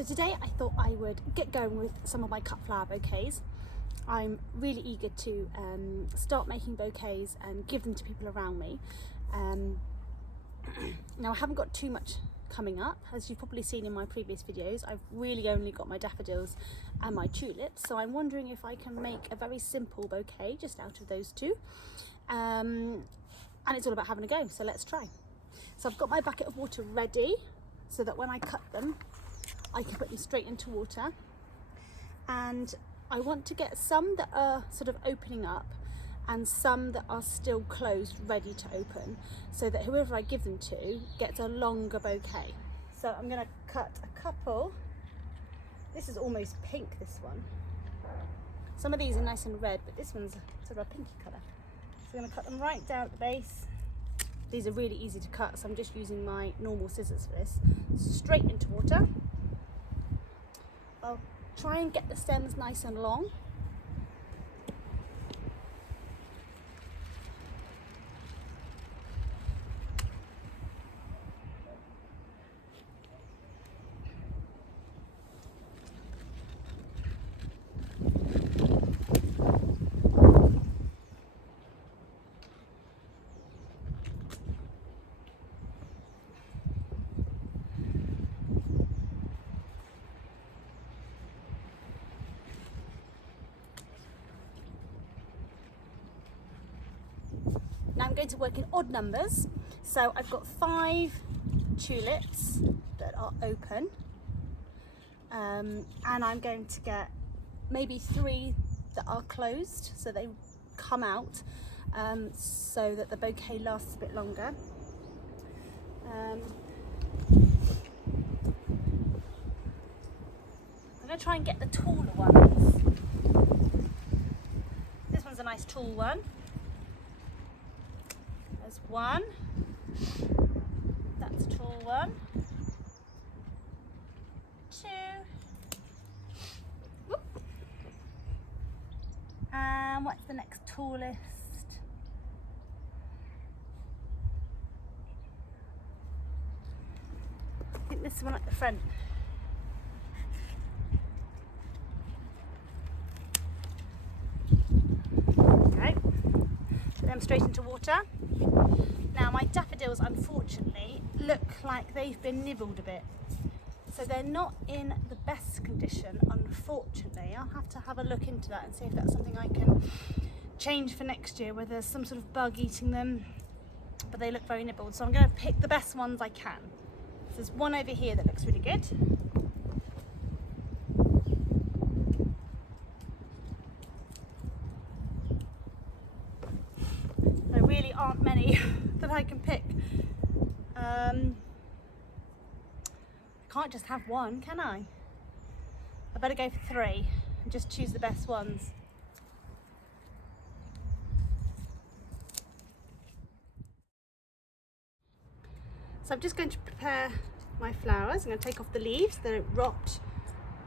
So today I thought I would get going with some of my cut flower bouquets. I'm really eager to start making bouquets and give them to people around me. Now I haven't got too much coming up, as you've probably seen in my previous videos. I've really only got my daffodils and my tulips, so I'm wondering if I can make a very simple bouquet just out of those two. And it's all about having a go, so let's try. So I've got my bucket of water ready so that when I cut them I can put them straight into water, and I want to get some that are sort of opening up and some that are still closed, ready to open, so that whoever I give them to gets a longer bouquet. So I'm going to cut a couple. This is almost pink, this one. Some of these are nice and red, but this one's sort of a pinky colour. So I'm going to cut them right down at the base. These are really easy to cut, so I'm just using my normal scissors for this. Straight into water. I'll try and get the stems nice and long. Now I'm going to work in odd numbers, so I've got 5 tulips that are open, and I'm going to get maybe 3 that are closed, so they come out, so that the bouquet lasts a bit longer. I'm going to try and get the taller ones. This one's a nice tall one. There's one, that's a tall one, 2, whoop. And what's the next tallest? I think this one at the front. Okay, put them straight into water. Now my daffodils unfortunately look like they've been nibbled a bit, so they're not in the best condition, unfortunately. I'll have to have a look into that and see if that's something I can change for next year, where there's some sort of bug eating them, but they look very nibbled. So I'm going to pick the best ones I can. So there's one over here that looks really good. There really aren't many that I can pick. I can't just have one, can I? I better go for 3 and just choose the best ones. So I'm just going to prepare my flowers. I'm going to take off the leaves so they don't rot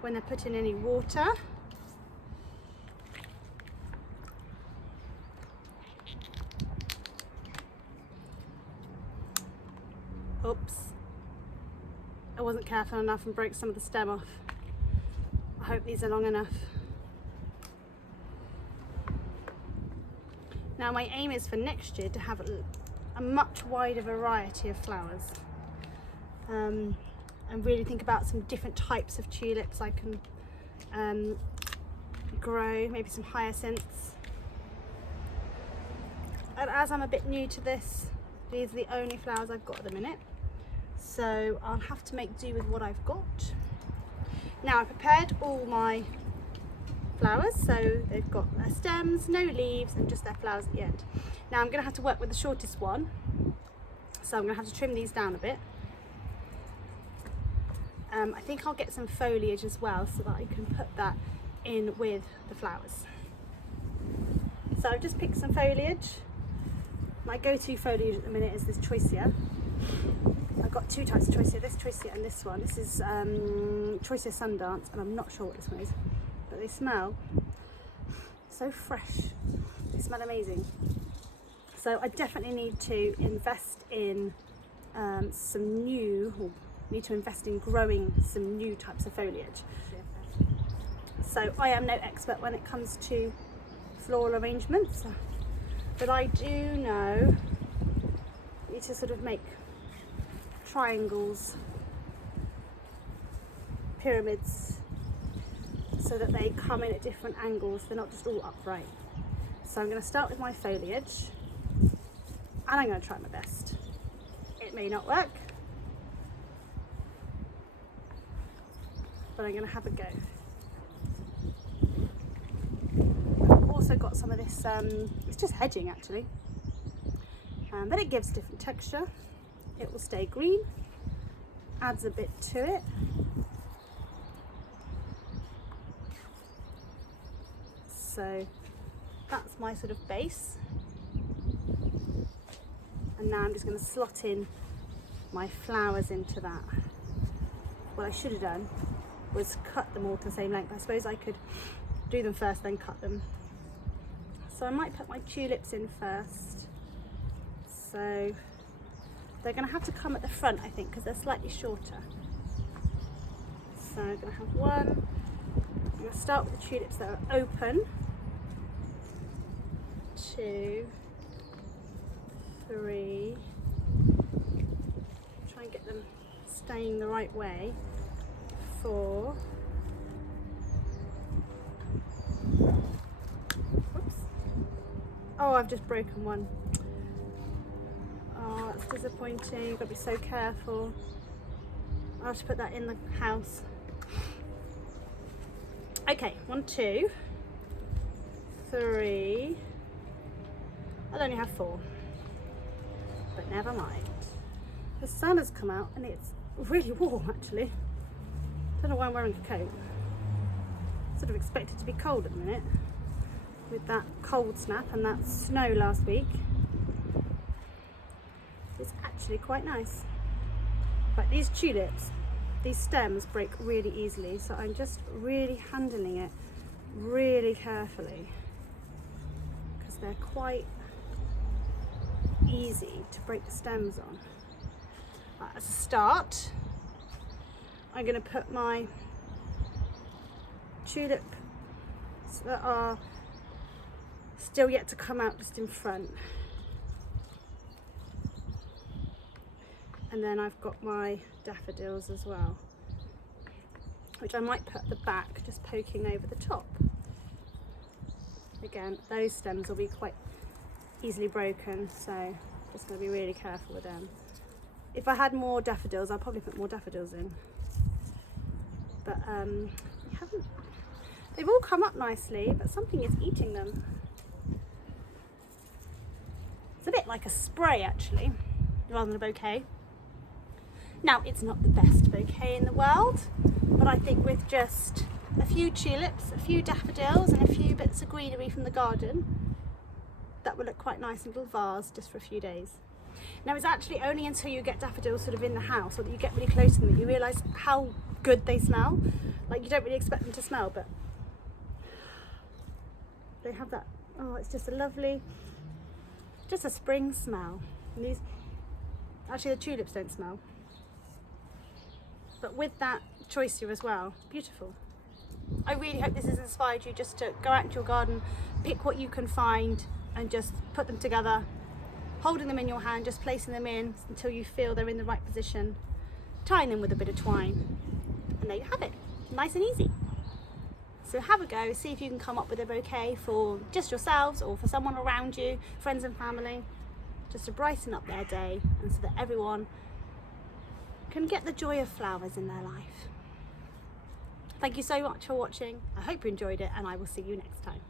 when they're put in any water. Oops, I wasn't careful enough and broke some of the stem off. I hope these are long enough. Now my aim is for next year to have a much wider variety of flowers, and really think about some different types of tulips I can grow, maybe some hyacinths. And as I'm a bit new to this, these are the only flowers I've got at the minute, so I'll have to make do with what I've got. Now I've prepared all my flowers, so they've got their stems, no leaves, and just their flowers at the end. Now I'm going to have to work with the shortest one, so I'm going to have to trim these down a bit. I think I'll get some foliage as well so that I can put that in with the flowers. So I've just picked some foliage. My go-to foliage at the minute is this choicea. I've got 2 types of choicea, this choicea and this one. This is choicea sundance, and I'm not sure what this one is, but they smell so fresh. They smell amazing. So I definitely need to invest in some new, or need to invest in growing some new types of foliage. So I am no expert when it comes to floral arrangements, but I do know you need to sort of make triangles, pyramids, so that they come in at different angles, they're not just all upright. So I'm going to start with my foliage and I'm going to try my best. It may not work, but I'm going to have a go. I've also got some of this, it's just hedging actually, but it gives different texture. It will stay green, adds a bit to it. So that's my sort of base. And now I'm just going to slot in my flowers into that. What I should have done was cut them all to the same length. I suppose I could do them first, then cut them. So I might put my tulips in first. So they're going to have to come at the front, I think, because they're slightly shorter. So I'm going to have one. I'm going to start with the tulips that are open. 2, 3. Try and get them staying the right way. 4. Whoops. Oh, I've just broken one. Oh, that's disappointing. You've got to be so careful. I'll have to put that in the house. Okay, 1, 2, 3. I'll only have 4, but never mind. The sun has come out and it's really warm actually. Don't know why I'm wearing a coat. Sort of expected to be cold at the minute with that cold snap and that snow last week. It's actually quite nice. But these tulips, these stems break really easily, so I'm just really handling it really carefully because they're quite easy to break the stems on. As a start, I'm going to put my tulips that are still yet to come out just in front, and then I've got my daffodils as well, which I might put at the back, just poking over the top. Again, those stems will be quite easily broken, so just going to be really careful with them. If I had more daffodils, I'll probably put more daffodils in, but they've all come up nicely, but something is eating them. It's a bit like a spray actually, rather than a bouquet. Now, it's not the best bouquet in the world, but I think with just a few tulips, a few daffodils and a few bits of greenery from the garden, that will look quite nice in a little vase just for a few days. Now, it's actually only until you get daffodils sort of in the house or that you get really close to them that you realise how good they smell. Like, you don't really expect them to smell, but they have that, oh, it's just a lovely, just a spring smell. And these, actually the tulips don't smell, but with that choice here as well, beautiful. I really hope this has inspired you just to go out into your garden, pick what you can find and just put them together, holding them in your hand, just placing them in until you feel they're in the right position, tying them with a bit of twine, and there you have it, nice and easy. So have a go, see if you can come up with a bouquet for just yourselves or for someone around you, friends and family, just to brighten up their day and so that everyone can get the joy of flowers in their life. Thank you so much for watching. I hope you enjoyed it and I will see you next time.